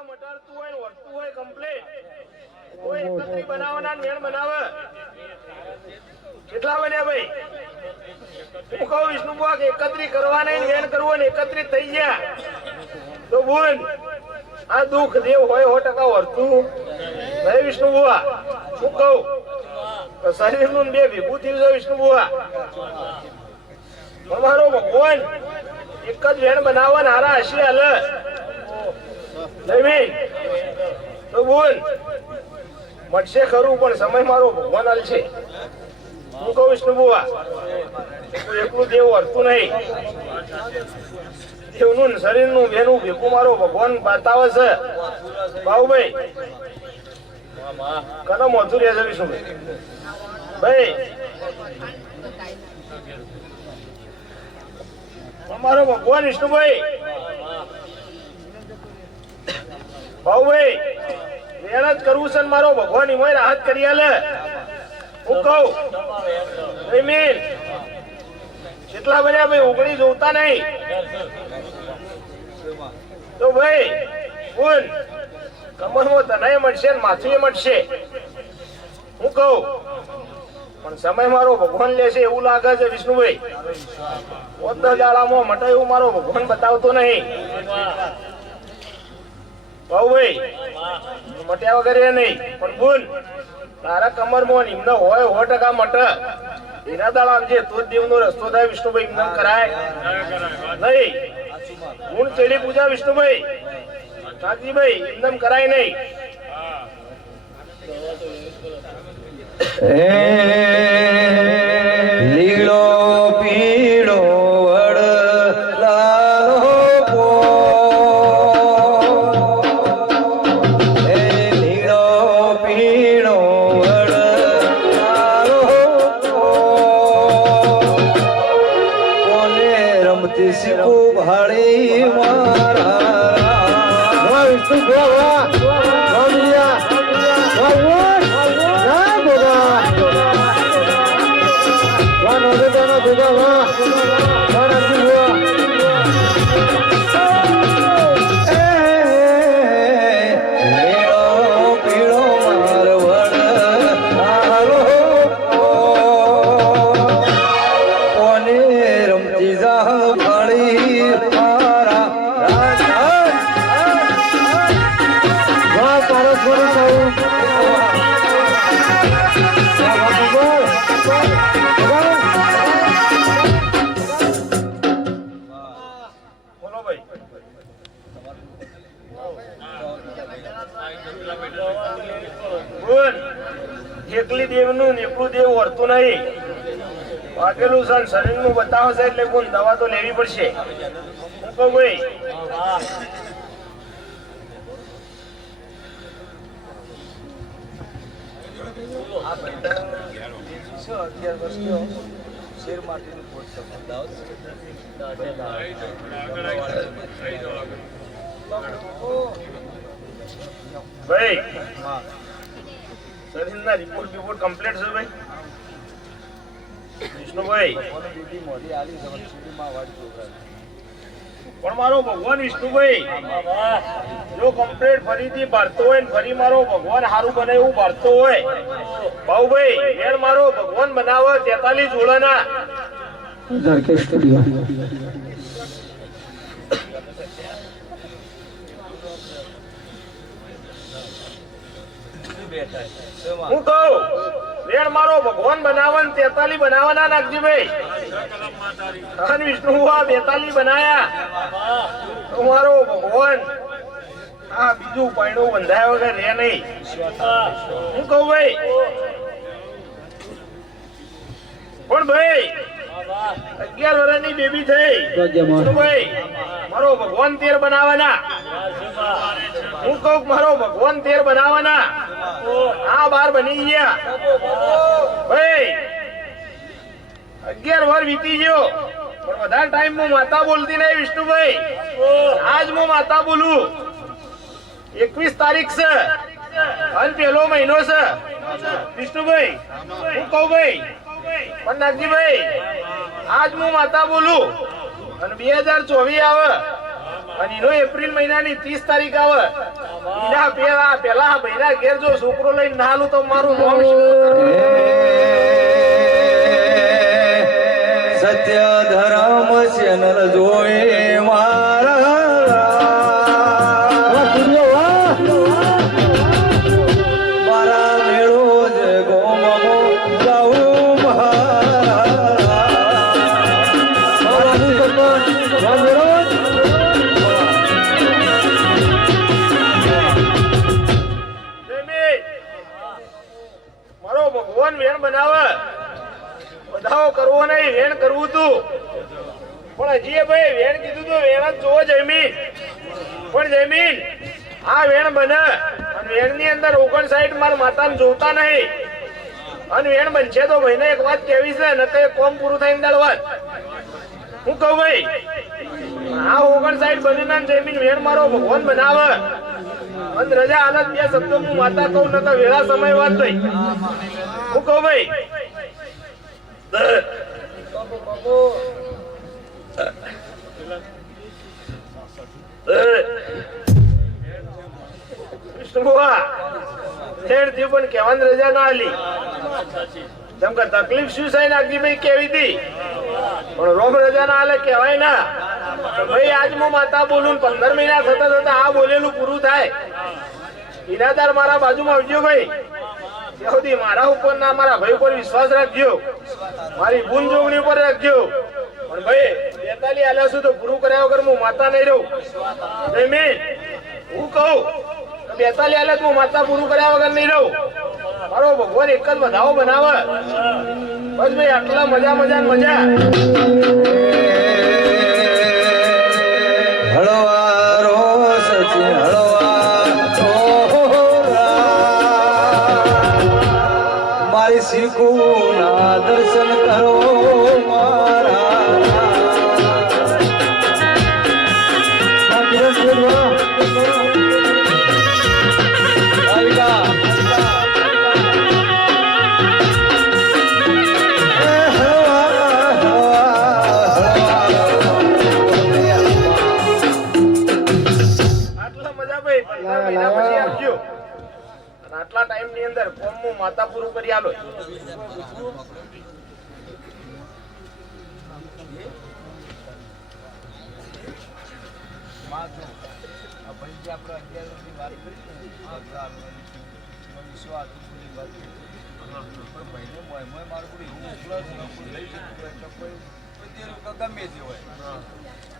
આ મટાડતું હોય ને વર્તું હોય કમ્પ્લીટ કોઈ એકત્રી બનાવવાના મેણ બનાવે કેટલા બન્યા ભાઈ હું કહું વિષ્ણુ બુઆ કે એકત્રી કરવા નહીં મેણ કરવું ને એકત્રિત થઈ ગયા તો બોલ આ દુઃખ દેવ હોય 100% વર્તું નહીં વિષ્ણુ બુઆ શું કહું શરીર નું બે ભેગું થયું છે વિષ્ણુ બુઆ અમારો ભગવાન એક જ વેણ બનાવવા હારા હસી હાલ જમીન તો બોલ મળશે ખરું પણ સમય મારો ભગવાન હાલ છે હું કહું વિષ્ણુ બુઆ એકલું દેવ વર્તું નહીં દેવનું શરીરનું બેનું ભેગું મારો ભગવાન બતાવે છે બાબુભાઈ કનો મોથું રહેશે વિષ્ણુભાઈ ભાઈ અમારો ભગવાન વિષ્ણુભાઈ ભાઉભાઈ મહેનત કરવું છે મારો ભગવાન એમાં રાહત કરી આલે હું કહું જમીન કેટલા બન્યા ભાઈ ઉગડી જોતા નહીં તો ભાઈ બોલ કમરમાં તને મળશે ને માથું મળશે હું કહું પણ સમય મારો ભગવાન લેશે એવું લાગે છે વિષ્ણુભાઈ પોતા જાળામાં મટે એવું મારો ભગવાન બતાવતો નહીં ભાઈ મટ્યા વગર નહીં પણ બોલ તારા કમરમાં નિમ્ન હોય 100% મટ એના દાડા આમજે તો દેવનો રસ્તો થાય વિષ્ણુભાઈ એમને કરાય નહીં ગુણ ચડી પૂજા વિષ્ણુભાઈ કાકજીભાઈ એમને કરાય નહીં લીલો પીળો વડ લાલો પો લીલો પીળો વડ લાલો પો કોને રમતી શીખું ભાળી મારા વિષ્ણુ એકલી દેવનું એકલું દેવ વર્તું નહીં વાગેલું છે શરીરનું બતાવે છે એટલે કોણ દવા તો લેવી પડશે હું કહું ભાઈ ભાઈ શરીરના રિપોર્ટ કમ્પ્લીટ છે ભાઈ વિષ્ણુભાઈ પણ મારો ભગવાન વિષ્ણુભાઈ જો કમ્પ્લીટ ફરીથી ભરતો હોય ને ફરી મારો ભગવાન સારું બને એવું ભરતો હોય ભાઉભાઈ વેણ મારો ભગવાન બનાવે 43 જોડાના હું કહું વેણ મારો ભગવાન બનાવન 43 બનાવવાના નાખજી ભાઈ અને વિષ્ણુ 42 બનાયા તો મારો ભગવાન આ બીજું પાયણું બંધાયા વગર રે નહીં હું કહું ભાઈ પણ ભાઈ 11 વર્ષની બેબી થઈ ભાઈ મારો ભગવાન 13 બનાવવાના હું કહું મારો ભગવાન 13 બનાવવાના આ 12 બની ગયા ભાઈ 11 વર્ષ વીતી ગયો પણ વધારે ટાઈમ હું માતા બોલતી નહીં વિષ્ણુભાઈ આજ હું માતા બોલું 21 તારીખ છે અને પહેલો મહિનો છે વિષ્ણુભાઈ હું કહું ભાઈ પણ નાગજીભાઈ આજ હું માતા બોલું અને 2024 આવે અને એનો એપ્રિલ મહિનાની 30 તારીખ આવે એના પેલા ભાઈના ઘેર જો છોકરો લઈને નાલું તો મારું નામ શું? સત્ય ધર્મ ચેનલ જોઈ મારા મારા મેળો જ ગોમો જાઉં મારો ભગવાન વેણ બનાવે બધાઓ કરવો નહીં, વેણ કરવું તું. પણ હજી ભાઈ વેણ કીધું તું, વેણ જ જોવો જમીન. પણ જમીન આ વેણ બને અને વેણ ની અંદર 59 માર માતાને જોતા નહીં. અને વેણ બનશે તો ભાઈને એક વાત કેવી છે, ન કે કોમ પૂરું થઈને દળવાત. હું કહું ભાઈ, આ 59 બનીને જમીન વેણ મારો ભગવાન બનાવે અને રજા હાલત બે શબ્દો હું માતા કહું, ન તો વેળા સમય વાત થઈ. હું કહું ભાઈ, પણ કહેવાની રજા ના આલી. જેમ કે તકલીફ શું છે નાગજીભાઈ કેવી હતી, પણ રોમ રજા ના આલે કહેવાય ના. ભાઈ આજ હું માતા બોલું 15 મહિના થતા થતા આ બોલેલું પૂરું થાય. ઇનાદાર મારા બાજુમાં આવજો ભાઈ. સુધી મારા ઉપર ના મારા ભાઈ ઉપર વિશ્વાસ રાખજો, મારી બુન જોગણી ઉપર રાખજો. પણ ભાઈ 42 આલ્યા છું તો પૂરું કર્યા વગર હું માતા નહીં રહું. જમીન હું કહું 42 આલ્યા હું માતા પૂરું કર્યા વગર નહીં રહું. મારો ભગવાન એક જ વધાવો બનાવે. બસ ભાઈ આટલા મજા મજા મજા. હળવા રોસ છે હળવા મારી શીખું ના દર્શન કરો મારા આટલા ટાઈમ ની અંદર કોમ હું માતા પૂરું કરી આલો.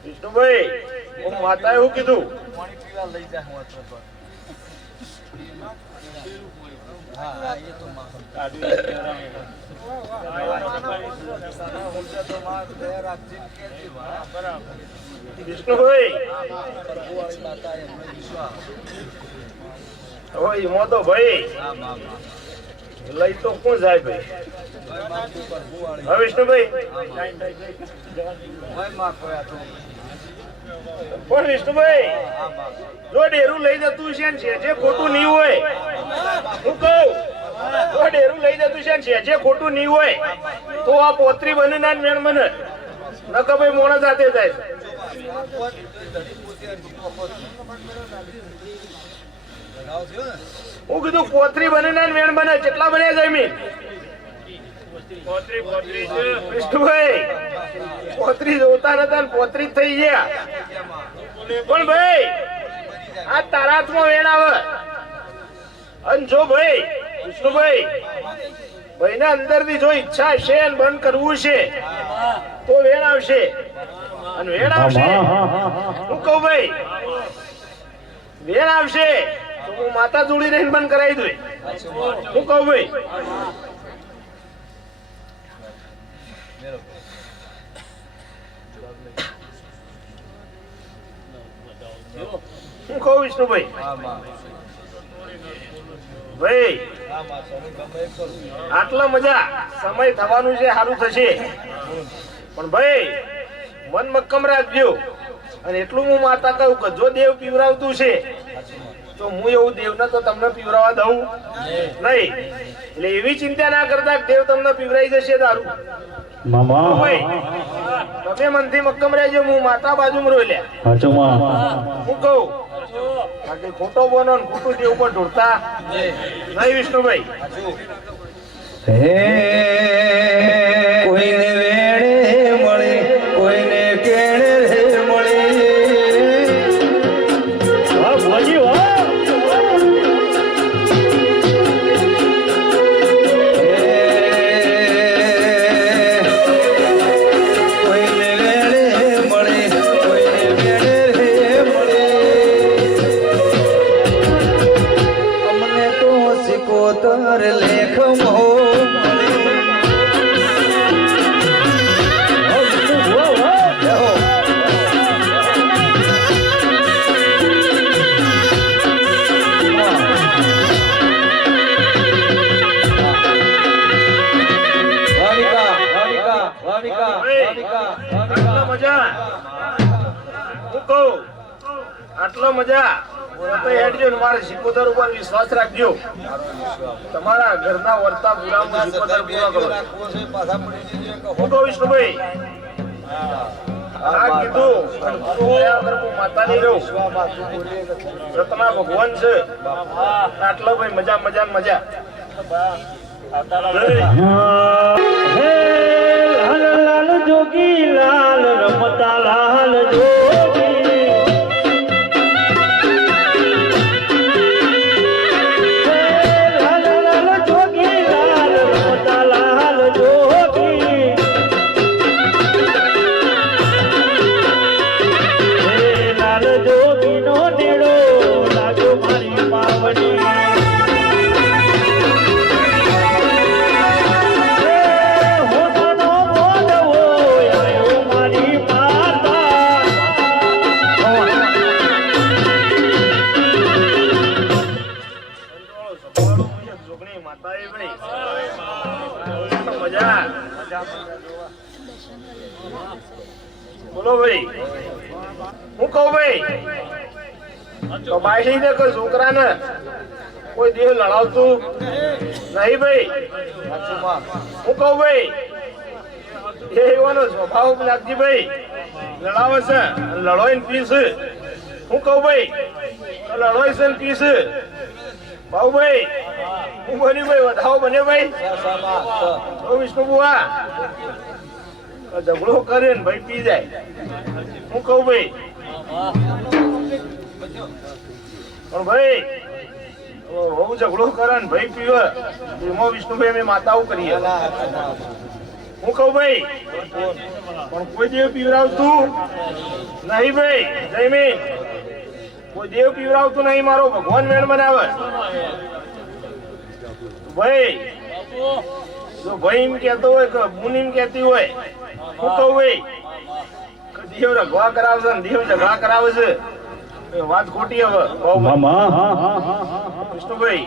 વિષ્ણુભાઈ હું માતા એવું કીધું વિષ્ણુભાઈ એમાં તો ભાઈ લઈ તો કોણ જાય ભાઈ? હા વિષ્ણુભાઈ પણ વિષ્ણુભાઈ જો ડેરું લઈ જતું છે ને જે ખોટું નહીં હોય, હું કહું જો ડેરું લઈ જતું છે ને જે ખોટું નહીં હોય તો આ પોત્રી બને ના મેણ બને ન કે ભાઈ મોણા સાથે જાય. હું કીધું પોત્રી બને ના મેણ બને. કેટલા બન્યા જમીન? વિષ્ણુભાઈ પોત્રી જોતા નતા પોત્રી થઈ ગયા. પણ ભાઈ આ તારા હાથમાં વેણ આવે. અને જો ભાઈ વિષ્ણુભાઈ ભાઈ ને અંદર થી જો ઈચ્છા છે અને બંધ કરવું છે તો વેણ આવશે. અને વેણ આવશે હું કહું ભાઈ વેણ આવશે તો હું માતા જોડી રહીને બંધ કરાવી દઉં. હું કહું ભાઈ હું કહું વિષ્ણુભાઈ ભાઈ આટલા મજા સમય થવાનું છે, સારું થશે. પણ ભાઈ મન મક્કમ રાખજો. અને એટલું હું માતા કહું કે જો દેવ પીવરાવતું છે તો હું એવું દેવને તો તમને પીવરાવા દઉં નહીં. એટલે એવી ચિંતા ના કરતા દેવ તમને પીવરાઈ જશે દારૂ. મામા ભાઈ તમે મનથી મક્કમ રહેજો હું માતા બાજુમાં રોઈ લે હાચો માં હું કહું બાકી ખોટો બોનો ને ખોટું જે ઉપર ઢોળતા નહીં વિષ્ણુભાઈ હે કોઈને વેણે મળે કોઈને કેણે રે મળે વાહ ભોજી વાહ કોઈને વેણે મળે કોઈને વેણે રે મળે અમને તો સિકોતર લેખમો આટલો મજા હું કહું આટલો મજા તો હેડજો ને મારા સિકોતર ઉપર વિશ્વાસ રાખજો તમારા ઘરના વર્તા પૂરા સિકોતર પૂરા કરો હું કહું વિષ્ણુભાઈ આ કીધું અને પૂરું થયા વગર હું માતા નહીં રહું રત્ના ભગવાન છે આટલો ભાઈ મજા મજા ને મજા હે લાલ લાલ જોગી લાલ રમતા લાલ જોગી હે લાલ લાલ જોગી લાલ રમતા લાલ જોગી હે લાલ જોગી નો નીડો લાગ્યો મારી માવડી બોલો ભાઈ હું કહું ભાઈ તો બાઈ ને કોઈ છોકરાને કોઈ દેહ લડાવતું નહીં ભાઈ હું કહું ભાઈ એ એવાનો સ્વભાવ લાગજી ભાઈ લડાવે છે લડોઈ પીસ હું કહું ભાઈ લડોઈ છે પીસ ભાऊ ભાઈ હું બન્યું ભાઈ વધાવો બન્યો ભાઈ વિષ્ણુ બુઆ ઝઘડો કરે ને ભાઈ પી જાય હું કહું ભાઈ પણ ભાઈ બહુ ઝઘડો કરે ને ભાઈ પીવે એમાં વિષ્ણુભાઈ અમે માતાઓ કરીએ હું કહું ભાઈ પણ કોઈ દેવ પીવરાવતું નહીં ભાઈ જયમીન કોઈ દેવ પીવરાવતું નહીં મારો ભગવાન વેણ બનાવે ભાઈ જો ભાઈ એમ કેતો હોય કે બુન એમ કેતી હોય હું કહું ભાઈ દેવ રગવા કરાવશે ને દેવ ઝઘડા કરાવે છે એ વાત ખોટી હવે મામા વિષ્ણુભાઈ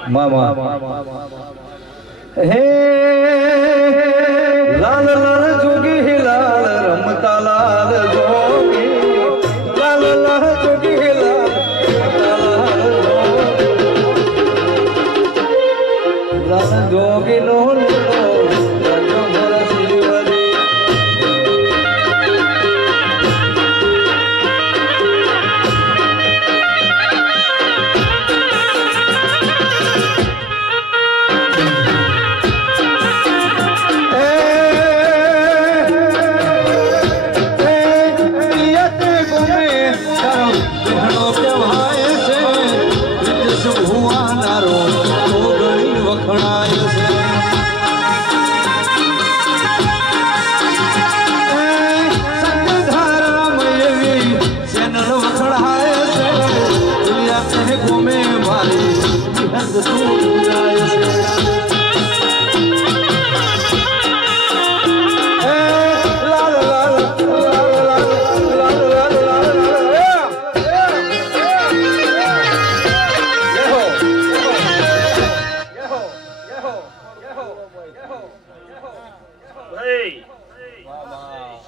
હે લાલ લાલ જોગી લાલ રમતા લાલ જોગી લાલ લાલ જોગી લાલ રમતા લાલ જોગી લાલ જોગી નો લીલો રજો ભર શિવરી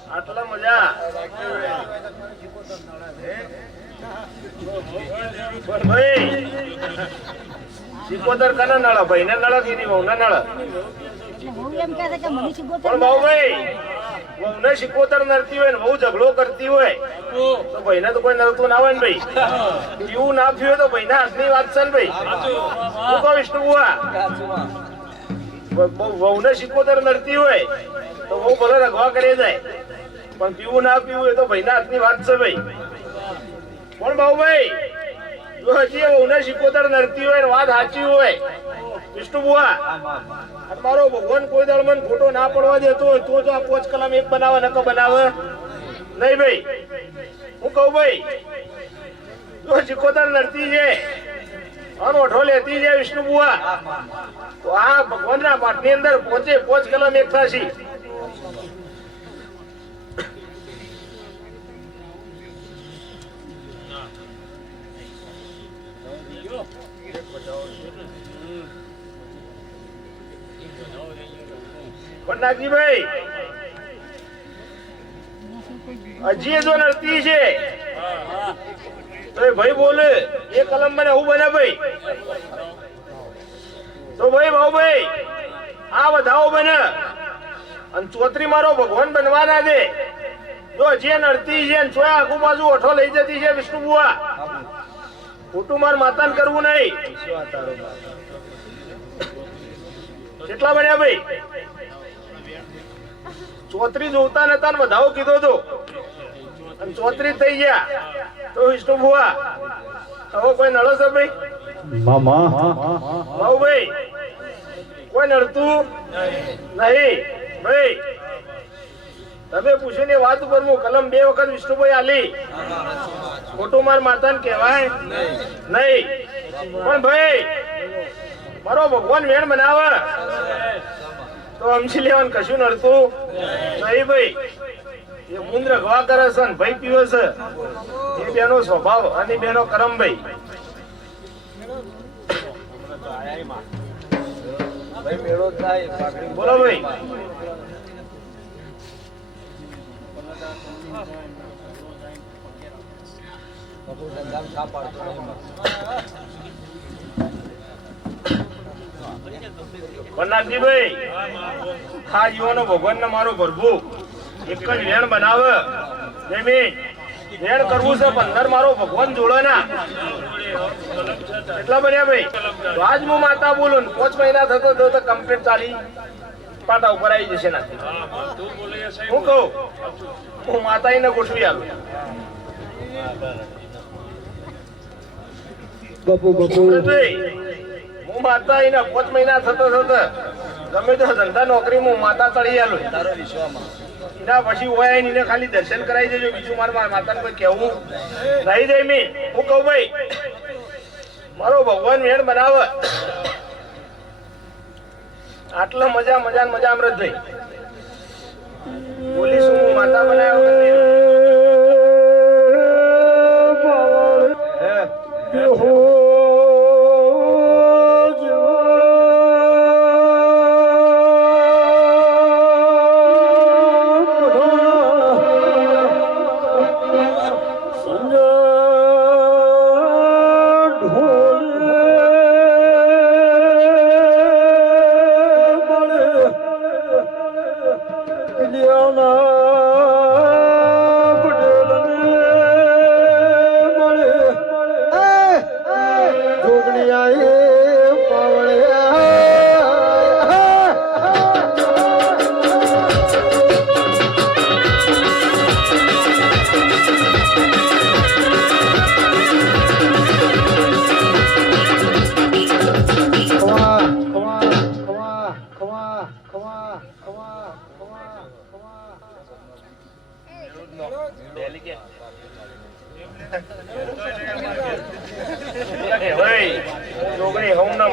આટલા મજા પણ ભાઈ સિકોતર કને નળ ભાઈ ને નળ કીધી બહુ ને નળ પણ ભાઈ વહુને શિકોતર નડતી હોય ને વહુ ઝઘડો કરતી હોય તો ભાઈને તો કોઈ નડતું ના હોય ને ભાઈ. પીવું ના પીવું તો ભાઈના હાથની વાત છે ને ભાઈ. શું કહો વિષ્ણુ બુઆ? વહુને શિકોતર નડતી હોય તો વહુ ભલે રગવા કરી જાય, પણ પીવું ના પીવું એ તો ભાઈના હાથની વાત છે ભાઈ. પણ બાબુભાઈ જો હજી વહુને શિકોતર નડતી હોય ને વાત સાચી હોય વિષ્ણુ બુઆ, અને મારો ભગવાન કોઈ દાળ મને ખોટો ના પડવા દેતો હોય તો જો આ 5 કલમ એક બનાવે નકો બનાવે નહીં ભાઈ. હું કહું ભાઈ, જો શિકોતર નડતી છે અને ઓઠો લેતી છે વિષ્ણુ બુઆ, તો આ ભગવાનના પાઠની અંદર 5 કલમ એક થશે. પણ નાગજીભાઈ હજી જો નડતી છે તો એ ભાઈ બોલે એ કલમ મને હું બને ભાઈ, તો ભાઈ ભાઈ આ વધાવો બને અને ચોતરી મારો ભગવાન બનવા ના દે. જો હજી નડતી છે ચોય આખું બાજુ ઓઠો લઈ જતી છે વિષ્ણુ બુઆ, ખોટું માર માતાને કરવું નહીં. કેટલા બન્યા ભાઈ? ચોતરી જોતા નતા ને વધાવો કીધો તો અને ચોતરી થઈ ગયા તો વિષ્ણુ બુઆ હવે કોઈ નડો છે ભાઈ? મામા ભાઈ કોઈ નડતું નહીં ભાઈ. તમે પૂછીને વાત ઉપર હું કલમ 2 વખત વિષ્ણુભાઈ આલી, ખોટું માર માતાને કહેવાય નહીં. પણ ભાઈ મારો ભગવાન વેણ બનાવે તો સમજી લેવાનું કશું નડતું નહીં ભાઈ. એ મુંદ્ર ગવા કરે છે ને ભાઈ પીવે છે એ બેનો સ્વભાવ અને બેનો કરમ ભાઈ. બોલો ભાઈ. વનનાથજીભાઈ આ જીવનો ભગવાન ને મારો પ્રભુ એક જ વેણ બનાવે. વેણ કરવું છે 15 મારો ભગવાન જોડે ના એટલા બન્યા ભાઈ. તો આજ હું માતા બોલું 5 મહિના થતો તો કમ્પ્લીટ ચાલી પાટા ઉપર આવી જશે ના. હું કહું હું માતા એને ગોઠવી આલું. બપુ બપુ હું માતા એને 5 મહિના થતો ગમે તો ધંધા નોકરી હું માતા ચડી આલું. એના પછી હોય એને ખાલી દર્શન કરાવી દેજો, બીજું મારા માતાને કોઈ કહેવું નહીં દે. મી હું કહું ભાઈ મારો ભગવાન વેણ બનાવે આટલા મજા અમૃતભાઈ બોલીશું હું માતા બનાવ્યો.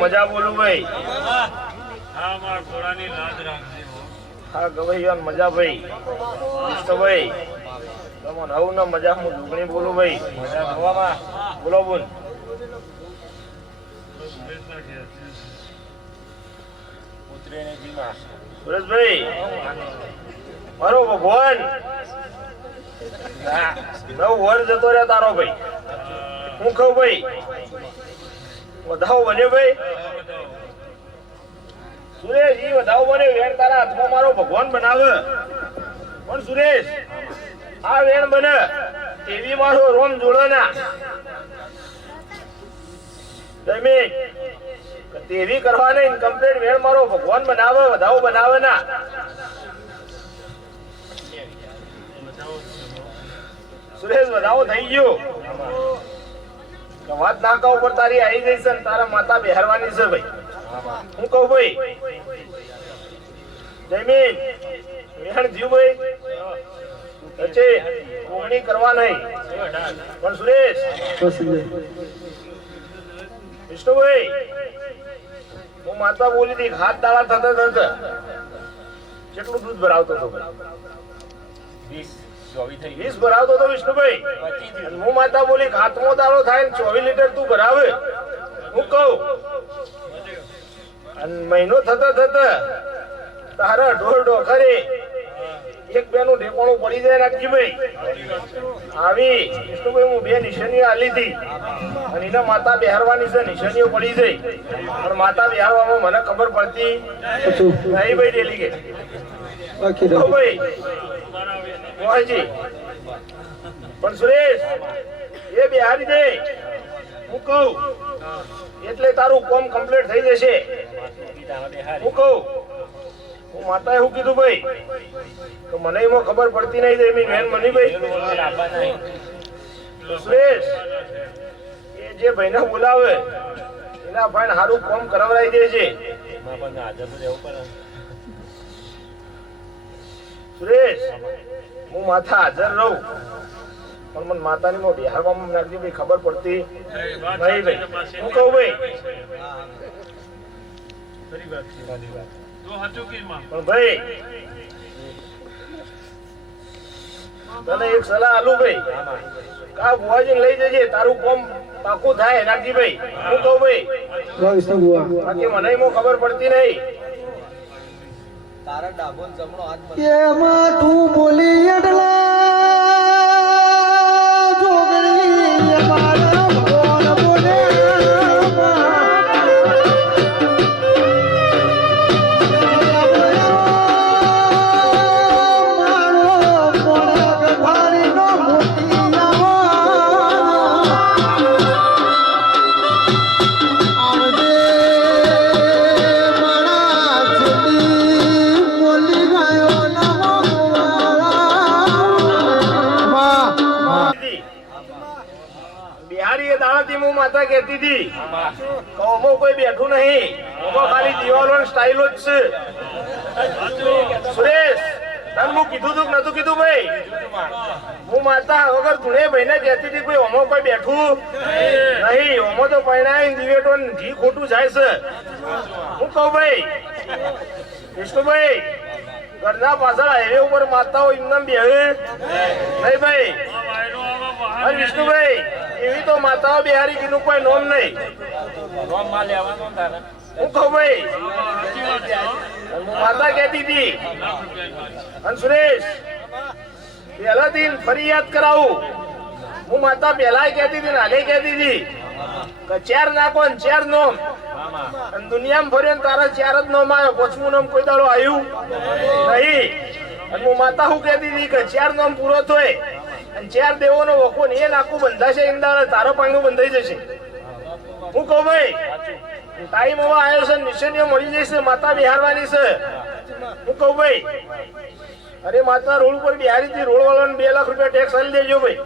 મજા બોલું ભાઈ. હા ગવાઈ મજા ભાઈ. ભાઈ તમને હવ ના મજા હું દુગણી બોલું ભાઈ. મજા થવામાં બોલો બોલ. સુરેશભાઈ મારો ભગવાન 9 વર્ષ જતો રહ્યા તારો ભાઈ. હું કહું ભાઈ વધાવો બને ભાઈ. સુરેશ ઈ વધાવો બને વેણ તારા હાથમાં મારો ભગવાન બનાવે. પણ સુરેશ આ વેણ બને એવી મારો રોમ જોડો ના જમીન તેવી કરવા નહીં કમ્પ્લીટ વેણ મારો ભગવાન બનાવે વધાવો બનાવે ના સુરેશ વધાવો થઈ ગયો વાત નાકા ઉપર તારી આવી ગઈ છે તારા માતા બેહારવાની છે ભાઈ હું કહું ભાઈ જમીન વેણ જીવ ભાઈ પછી કોમણી કરવા નહીં પણ સુરેશ વિષ્ણુભાઈ હું માતા બોલી હતી હાથ દાડા થતા થતા કેટલું દૂધ ભરાવતો હતો 20 ભરાવતો હતો વિષ્ણુભાઈ હું માતા બોલી હાથમો દાડો થાય 24 લીટર તું ભરાવે હું કહું અને મહિનો થતા થતા તારા ઢોર ડોખરે એક બે નું ઢેકોણું પડી જાય નાગજીભાઈ આવી વિષ્ણુભાઈ હું બે નિશાનીઓ આલી હતી અને એના માતા બેહારવાની છે નિશાનીઓ પડી જાય પણ માતા બેહારવામાં મને ખબર પડતી નહીં ભાઈ ડેલી કે ભાઈ મોહજી પણ સુરેશ એ બેહારી દે હું કહું એટલે તારું કામ કમ્પ્લીટ થઈ જશે હું કહું હું માતાએ શું કીધું ભાઈ તો મને એમાં ખબર પડતી નહીં તો એમની બહેન મની ભાઈ સુરેશ એ જે ભાઈને બોલાવે એના ભાઈ સારું કામ કરાવડાવી દે છે સુરેશ હું માથા હાજર રહું પણ મને માતાની માં બિહારમાં નાખજી ભાઈ ખબર પડતી નહીં ભાઈ હું કહું ભાઈ પણ ભાઈ તને એક સલાહ આલું ભાઈ કા બુવાજી લઈ જજે તારું કામ પાકું થાય નાગજી ભાઈ હું કહું ભાઈ બાકી મને ખબર પડતી નહીં એમાં તું બોલી એટલા જોગણી મારા ભગવાન બોલે માતા કહેતી હતી કોમો કોઈ બેઠું નહીં કોમો ખાલી દિવાલો ને સ્ટાઈલો જ છે સુરેશ તને હું કીધું તું કે નતું કીધું ભાઈ હું માતા વગર ધૂણે ભાઈને કહેતી હતી ભાઈ ઓમો કોઈ બેઠું નહીં ઓમો તો પૈણાઈ દિવેટો ઘી ખોટું જાય છે હું કહું ભાઈ વિષ્ણુભાઈ ઘરના પાછળ હાઈવે ઉપર માતાઓ એમને બેહે નહીં ભાઈ અને વિષ્ણુભાઈ એવી તો માતાઓ બિહારી કીધું કોઈ નોમ નહીં હું કહું ભાઈ માતા કહેતી હતી અને સુરેશ પહેલાથી ફરિયાદ કરાવું હું માતા પહેલા કહેતી હતી હાલે કહેતી હતી કે ચાર નાખો ને ચાર નોમ અને દુનિયામાં ફર્યો ને તારા ચાર જ નોમ આવ્યો પાંચમું નામ કોઈ દાડો આવ્યું નહીં અને હું માતા શું કહેતી હતી કે ચાર નોમ પૂરો થાય અને ચાર દેવોનો વખો ને એ નાખું બંધાશે ઇંદાળ તારો પાણીનું બંધાઈ જશે હું કહું ભાઈ ટાઈમ હવે આવ્યો છે નિશાનીઓ મળી જશે માતા બિહારવાની છે હું કહું ભાઈ અરે માતા રોડ ઉપર બિહારી હતી રોડ વાળાને 2 લાખ રૂપિયા ટેક્સ આલી દેજો ભાઈ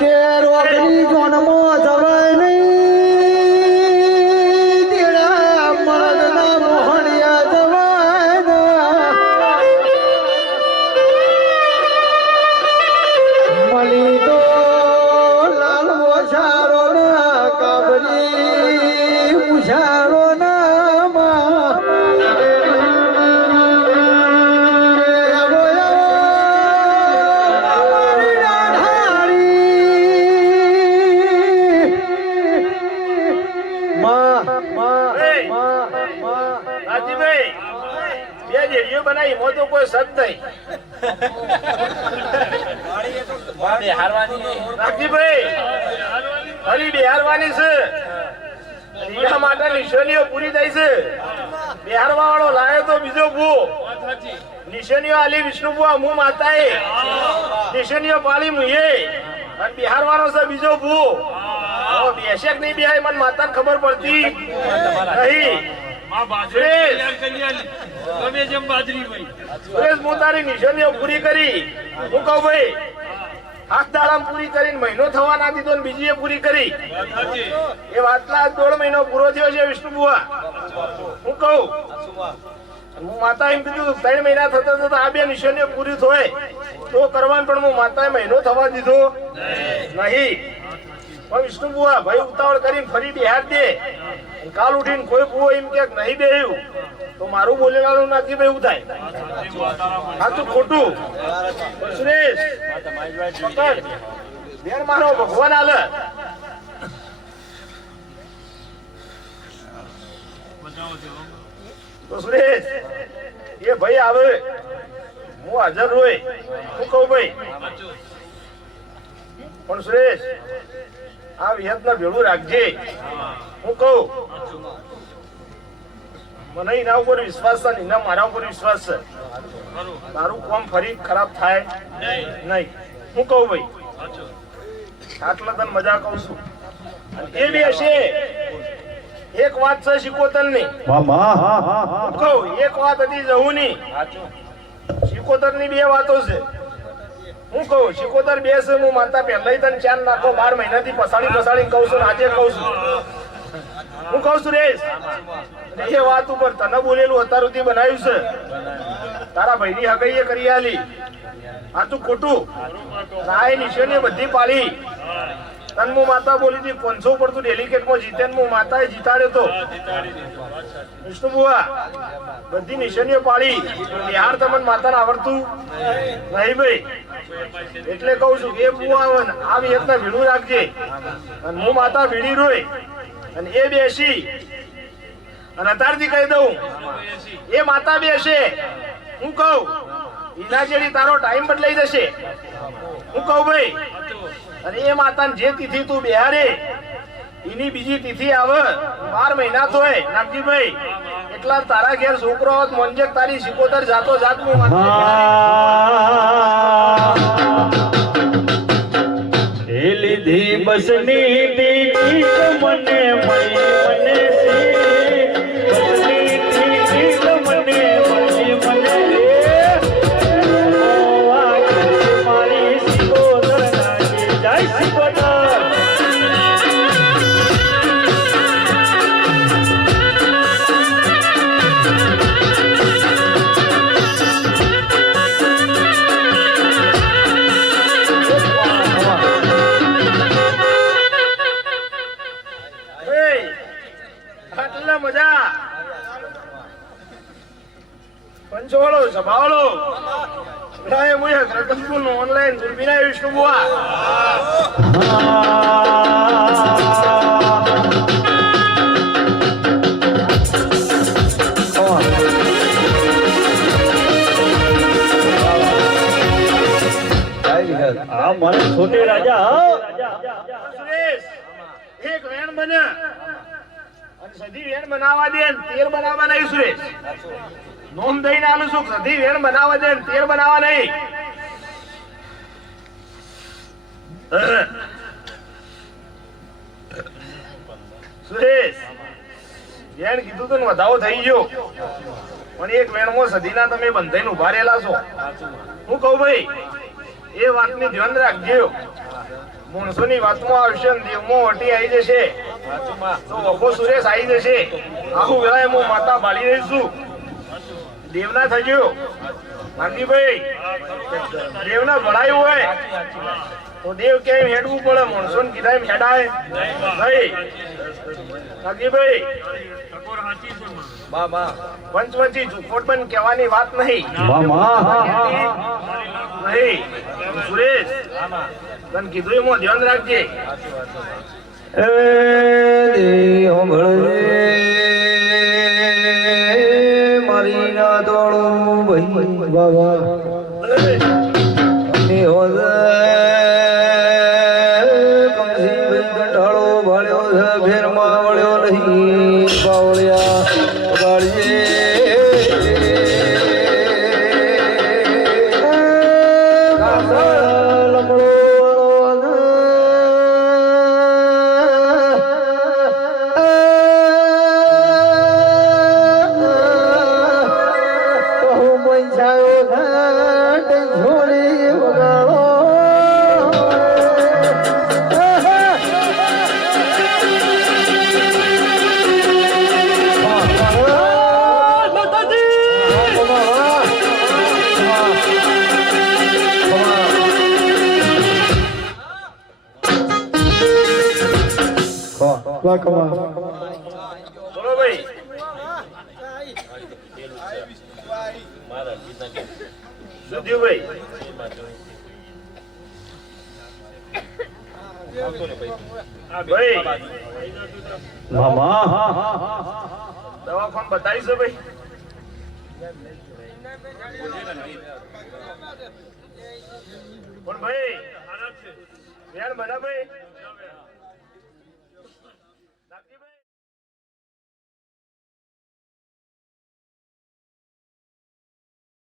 કે રોકડી જોનમાં જવાય નહીં તેડા મરદના મોહણિયા જવાય મળી તો લાલ મોછારો ના કાબરી મુછારો ના બનાવી મો તો કોઈ સત નહીં ફરી બિહારવાની છે એના માટે નિશાનીઓ પૂરી થાય છે બિહારવા વાળો લાયો તો બીજો ભૂ નિશાનીઓ આલી વિષ્ણુબુઆ હું માતાએ નિશાનીઓ પાળી મુએ અને બિહારવાનો છે બીજો ભૂ બેસે કે નહીં બેહાય મને માતાને ખબર પડતી નહીં. સુરેશ હું તારી નિશાનીઓ પૂરી કરી હું કહું ભાઈ હાથ દાડામ પૂરી કરીને મહિનો થવા ના દીધો ને બીજી એ પૂરી કરી એ વાતલા 1.5 મહિનો પૂરો થયો છે વિષ્ણુબુઆ હું કહું હું માતા એમ કીધું 3 મહિના થતા થતા આ બે નિશાનીઓ પૂરી થાય તો કરવાનું પણ હું માતાએ મહિનો થવા દીધો નહીં. પણ વિષ્ણુબુઆ ભાઈ ઉતાવળ કરીને ફરી બિહાર દે કાલ ઉઠીને કોઈ ભૂવો એમ કે નહીં બેહ્યું તો મારું બોલેલાનું નથી બેવું થાય સાચું ખોટું. સુરેશ પકડ બેન મારો ભગવાન આલે તો સુરેશ એ ભાઈ આવે હું હાજર રોય હું કહું ભાઈ પણ સુરેશ આ વિહતના ભેળું રાખજે હું કહું મને એના ઉપર વિશ્વાસ છે એના મારા ઉપર વિશ્વાસ છે તારું કામ ફરી ખરાબ થાય નહીં હું કહું ભાઈ આટલા તને મજા કહું છું. એ બી હશે એક વાત છે શિકોતર ની કહું એક વાત હતી જહુની શિકોતર ની 2 વાતો છે હું કહું શિકોતર 2 છે હું માનતા પહેલા તને 4 નાખો 12 મહિનાથી પસાડી કહું છું આજે કહું છું હું કહું સુરેશ એ વાત ઉપર તને બોલેલું અત્યાર સુધી બનાવ્યું છે તારા ભાઈની હગાઈએ કરી આલી સાચું ખોટું રાય નિશાની બધી પાડી તન હું માતા બોલી હતી 500 ઉપર તું ડેલિકેટમાં જીતે હું માતાએ જીતાડ્યો તો વિષ્ણુબુઆ બધી નિશાનીઓ પાડી બિહાર તમને માતાને આવડતું નહીં ભાઈ એટલે કહું છું એ બુઆ આ વિહતના ભીડું રાખજે અને હું માતા ભીડી રોય અને એ બેસી અને અત્યારથી કહી દઉં એ માતા બેસે હું કહું એના જેડી તારો ટાઈમ બદલાઈ જશે હું કહું ભાઈ અને એ માતાને જે તિથિ તું બેહારે એની બીજી તિથિ આવે 12 મહિના તોય નાગજીભાઈ એટલા તારા ઘેર છોકરો હોત મોંજેક તારી શિકોતર જાતો જાત હું લીધી બસની દીદી મને મળી મને બસની દીદી મને મળી મને મારી શિકોતર નાખી જાય શિકોતર મજા પંચવાળો સભાવાળો ઓનલાઈન દુર્બીના વિષ્ણુબુઆ આ મને છોટે રાજા સુરેશ એક વેણ બને સધી વેણ બનાવવા દે તેલ બનાવવા નહીં સુરેશ નોમ દઈને આલું છું સધી વેણ બનાવવા દે તેલ બનાવવા નહીં સુરેશ વેણ કીધું તો વધાવો થઈ ગયો પણ એક વેણમાં સધીના તમે બંધાઈને ઉભા રહેલા છો હું કહું ભાઈ એ વાતની ધ્યાન રાખજો માણસોની વાતમાં આવશે દેવમાં વટી આવી જશે તો વખો સુરેશ આવી જશે આખું વેળાએ હું માતા બાળી રહીશું દેવના થજો નાગજીભાઈ દેવના ભળાયું હોય તો દેવ કેમ હેડવું પડે માણસોને કીધા એમ હેડાય નહીં નાગજીભાઈ પંચવટી ચુપોટ પણ કહેવાની વાત નહીં નહીં સુરેશ તને કીધું એમાં ધ્યાન રાખજે મારી ના દોડું ભાઈ બાબા કંટાળો ભાળ્યો છે ફેરમાં વળ્યો નહીં બાવળિયા વાળીએ કમા બોલો ભાઈ સુધીભાઈ ભાઈ મામા દવાખાન બતાવીશો ભાઈ પણ ભાઈ બેન બના ભાઈ